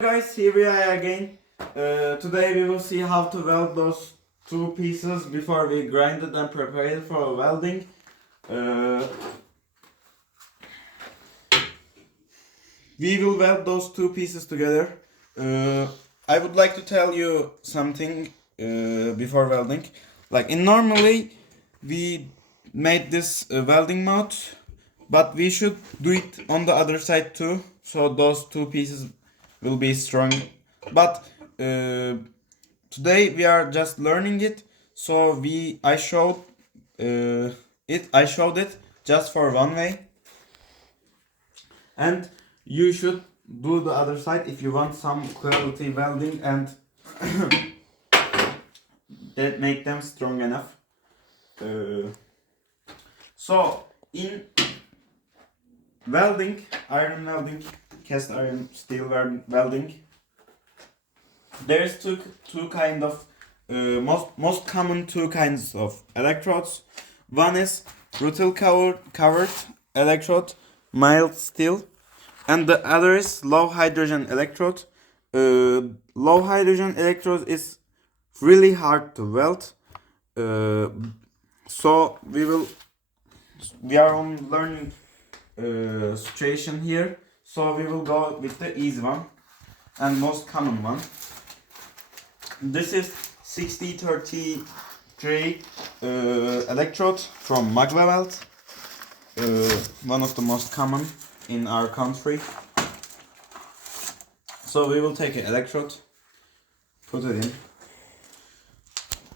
Guys, here we are again. Today we will see how to weld those two pieces before we grind it and prepare it for welding. We will weld those two pieces together. I would like to tell you something before welding. Normally we made this welding mount, but we should do it on the other side too, so those two pieces will be strong. But today we are just learning it, so I showed it just for one way, and you should do the other side if you want some quality welding and that make them strong enough. So in welding, iron welding, cast iron, steel welding, there's two kind of most common two kinds of electrodes. One is rutile covered electrode, mild steel, and the other is low hydrogen electrode. Low hydrogen electrode is really hard to weld. So we are on learning situation here. So we will go with the easy one and most common one. This is 6033 electrode from Magweld, one of the most common in our country. So we will take an electrode, put it in,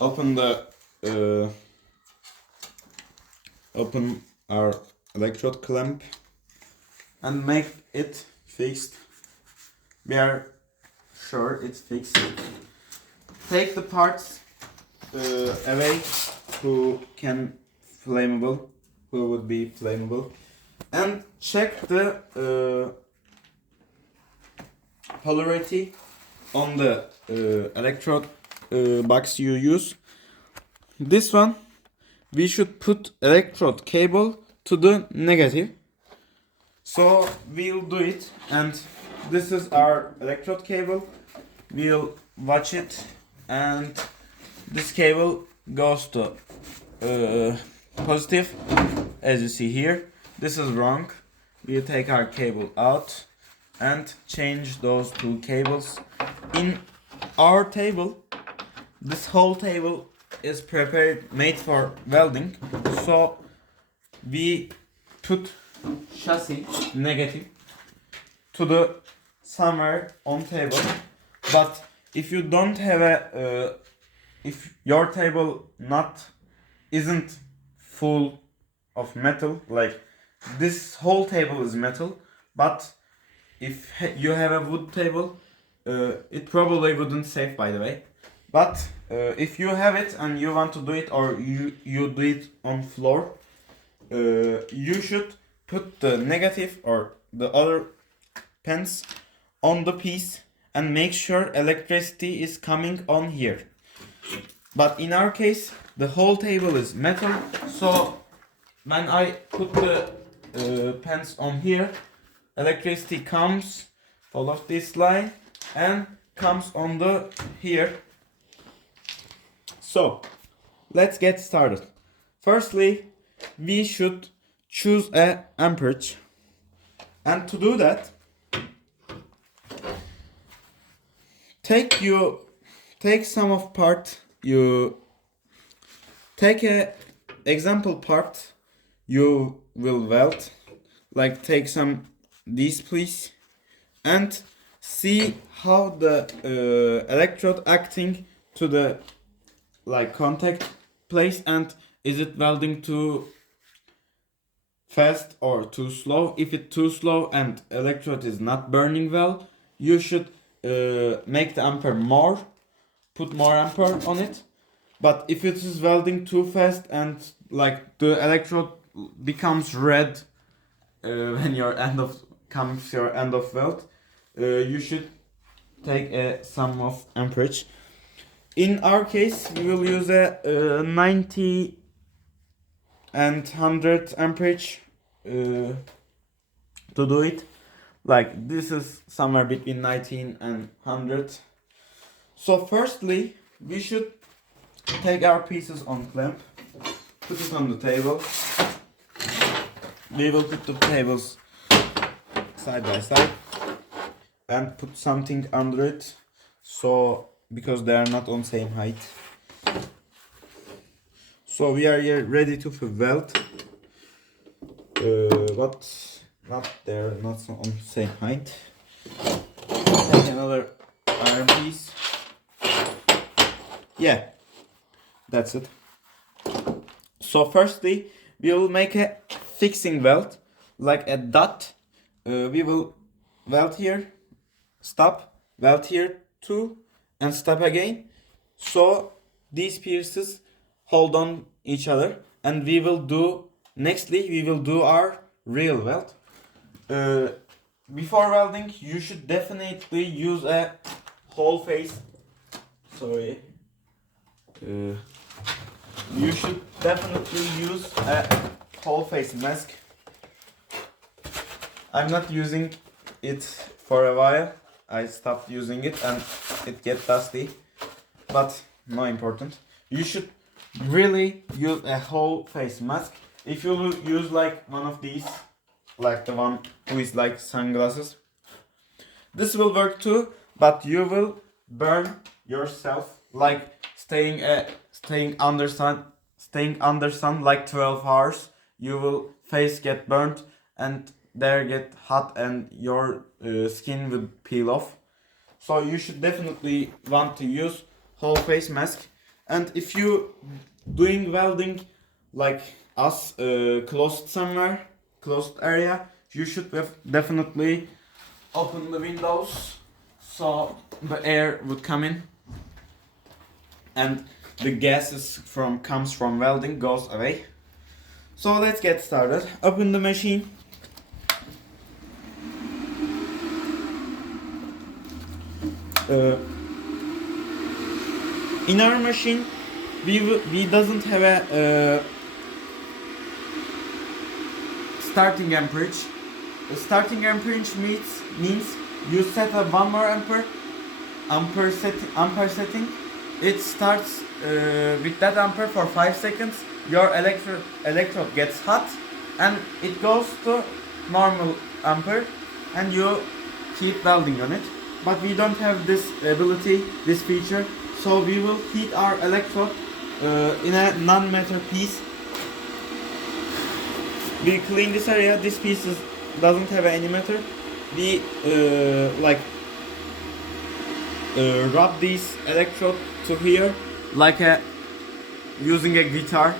open our electrode clamp and make it fixed. We are sure it's fixed. Take the parts away who would be flammable, and check the polarity on the electrode box you use. This one, we should put electrode cable to the negative. So we'll do it, and this is our electrode cable. We'll watch it, and this cable goes to positive, as you see here. This is wrong. We'll take our cable out and change those two cables. In our table, this whole table is made for welding, so we put chassis negative to the somewhere on table. But if you don't have if your table isn't full of metal, like this whole table is metal, but if you have a wood table, it probably wouldn't save, by the way. But if you have it and you want to do it, or you do it on floor, you should put the negative or the other pins on the piece and make sure electricity is coming on here. But in our case, the whole table is metal, so when I put the pins on here, electricity comes, follows this line, and comes on the here. So let's get started. Firstly, we should choose a amperage, and to do that, take some of part. You take a example part you will weld, like take some these please, and see how the electrode acting to the contact place, and is it welding too fast or too slow. If it's too slow and electrode is not burning well, you should make the ampere more, put more ampere on it. But if it is welding too fast and the electrode becomes red when your end of weld, you should take some of amperage. In our case, we will use a 90 and 100 amperage to do it. Like this is somewhere between 19 and 100. So firstly, we should take our pieces on clamp, put it on the table. We will put the tables side by side and put something under it, so because they are not on same height. So we are here ready to weld, but they're not on same height. Take another iron piece. Yeah, that's it. So firstly, we will make a fixing weld, like a dot. We will weld here, stop, weld here too, and stop again. So these pieces hold on each other, and we will do our real weld. Before welding, you should definitely use a whole face. Sorry. You should definitely use a whole face mask. I'm not using it for a while. I stopped using it and it gets dusty, but not important. You should really use a whole face mask. If you use like one of these, like the one who is like sunglasses, this will work too, but you will burn yourself, like staying under sun like 12 hours. You will face get burnt and there get hot and your skin will peel off. So you should definitely want to use whole face mask. And if you doing welding like us, closed area, you should definitely open the windows so the air would come in and the gases comes from welding goes away. So let's get started. Open the machine. In our machine, we doesn't have a starting amperage. The starting amperage means you set a 1 more ampere setting. It starts with that ampere for 5 seconds. Your electrode gets hot and it goes to normal ampere and you keep welding on it. But we don't have this ability, this feature, so we will heat our electrode in a non-matter piece. We clean this area. This piece doesn't have any matter. We rub these electrode to here like using a guitar,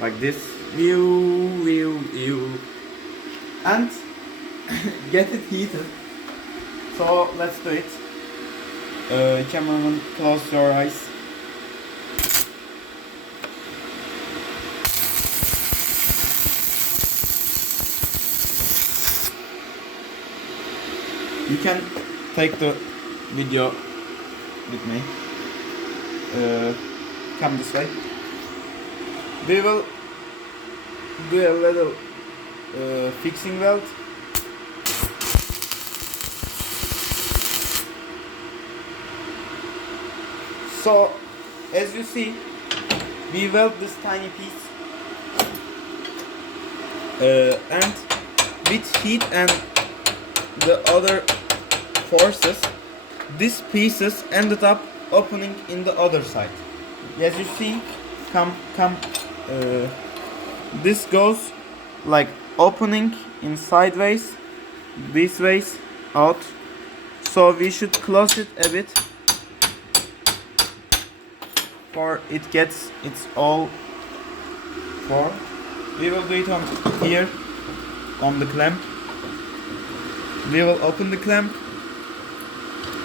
like this, and get it heated. So let's do it. Cameraman, close your eyes. You can take the video with me. Come this way. We will do a little fixing weld. So, as you see, we weld this tiny piece, and with heat and the other forces, these pieces ended up opening in the other side. As you see, this goes like opening in sideways, this ways out. So we should close it a bit, for it gets its all form. We will do it on here, on the clamp. We will open the clamp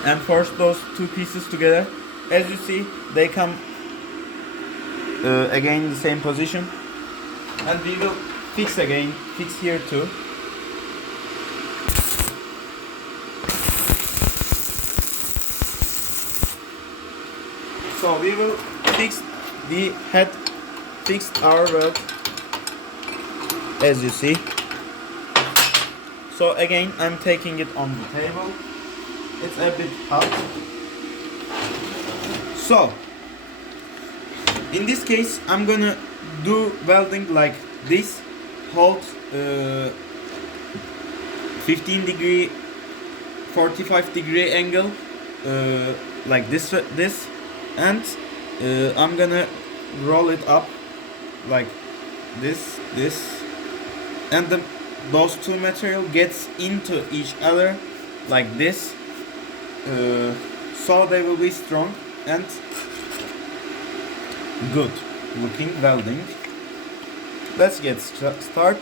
and force those two pieces together. As you see, they come again in the same position, and we will fix here too. So we had fixed our weld, as you see. So again, I'm taking it on the table. It's a bit hot. So in this case, I'm gonna do welding like this. Hold 15 degree, 45 degree angle, like this, and I'm gonna roll it up like this, and those two material gets into each other like this, so they will be strong and good looking welding. Let's get start.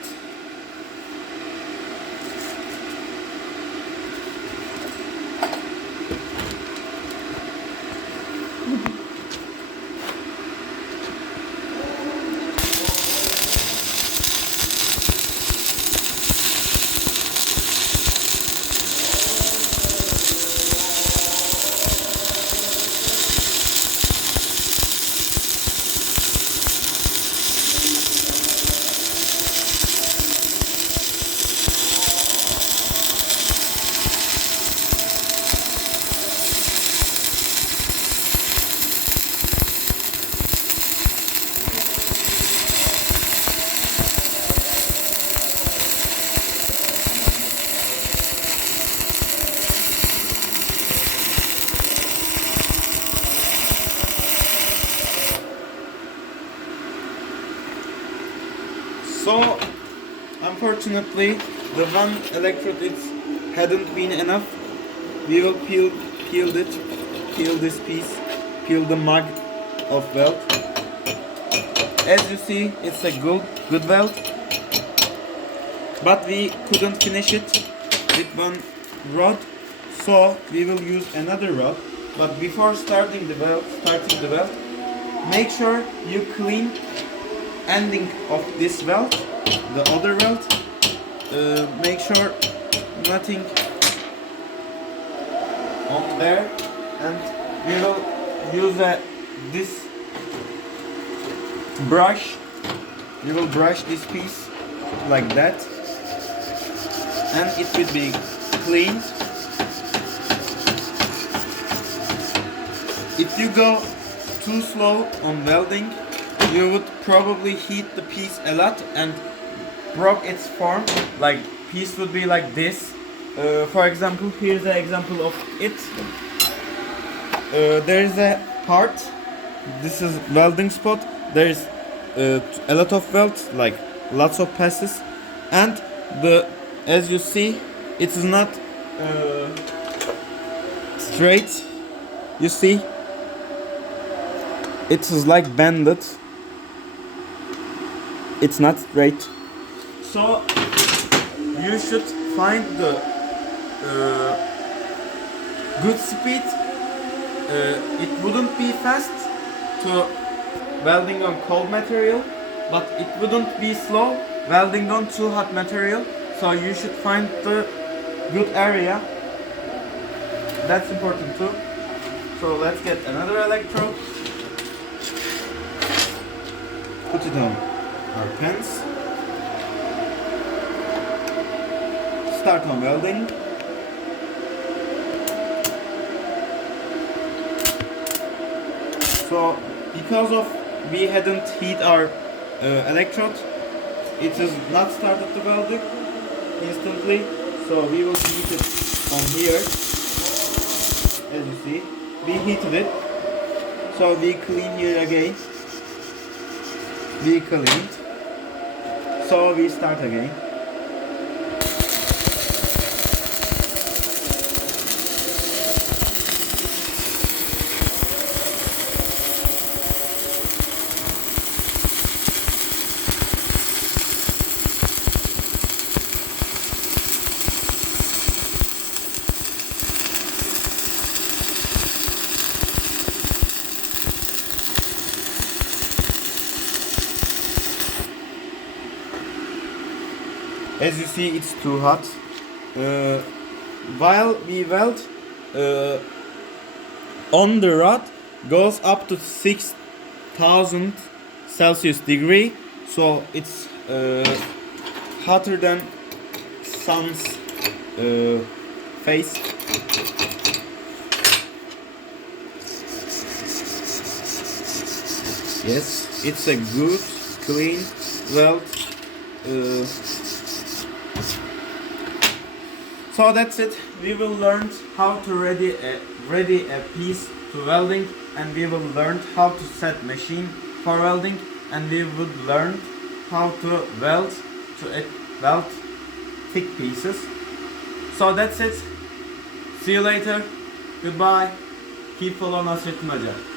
So unfortunately the one electrode hadn't been enough. We will peel this piece, peel the mug of weld. As you see, it's a good weld, but we couldn't finish it with one rod, so we will use another rod. But before starting the weld, make sure you clean ending of this weld, the other weld. Make sure nothing on there, and we will use this brush. We will brush this piece like that, and it will be cleaned. If you go too slow on welding, you would probably heat the piece a lot and broke its form. Like piece would be like this. For example, here's an example of it. There is a part. This is welding spot. There is a lot of welds, like lots of passes, and as you see, it is not straight. You see, it is like bended. It's not straight. So you should find the good speed. It wouldn't be fast to welding on cold material, but it wouldn't be slow welding on too hot material. So you should find the good area. That's important too. So let's get another electrode. Put it on our pens. Start on welding. So because of we hadn't heat our electrode, it is not started the welding instantly. So we will heat it on here. As you see, we heated it. So we clean here again. We cleaned. So we start again. As you see, it's too hot. While we weld, on the rod goes up to 6,000 Celsius degree, so it's hotter than sun's face. Yes, it's a good, clean weld. So that's it. We will learn how to ready a piece to welding, and we will learn how to set machine for welding, and we will learn how to weld thick pieces. So that's it. See you later. Goodbye. Keep following Nasrettin Hoca.